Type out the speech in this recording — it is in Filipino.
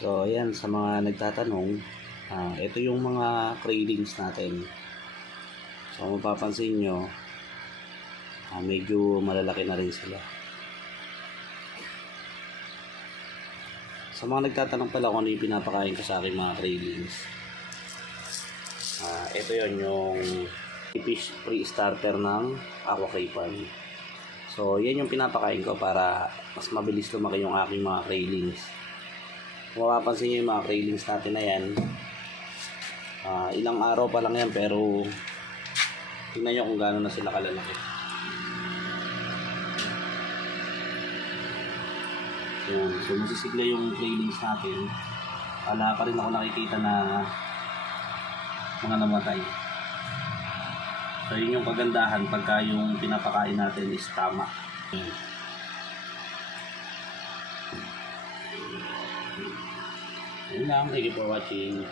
So ayan, sa mga nagtatanong, ito yung mga cravings natin. So mapapansin nyo, medyo malalaki na rin sila. Sa mga nagtatanong pala kung ano yung pinapakain ko sa aking mga cravings, ito yon yung fish pre-starter ng Aqua Farm. So yan yung pinapakain ko para mas mabilis lumaki yung aking mga cravings. Kung mapapansin nyo yung mga cravings natin na yan, ilang araw pa lang yan, pero tingnan nyo kung gaano na sila kalalaki. So masisigla yung cravings natin. Wala pa rin ako nakikita na mga namatay. So yun yung kagandahan pagka yung pinapakain natin is tama. Yun lang. Thank you for watching.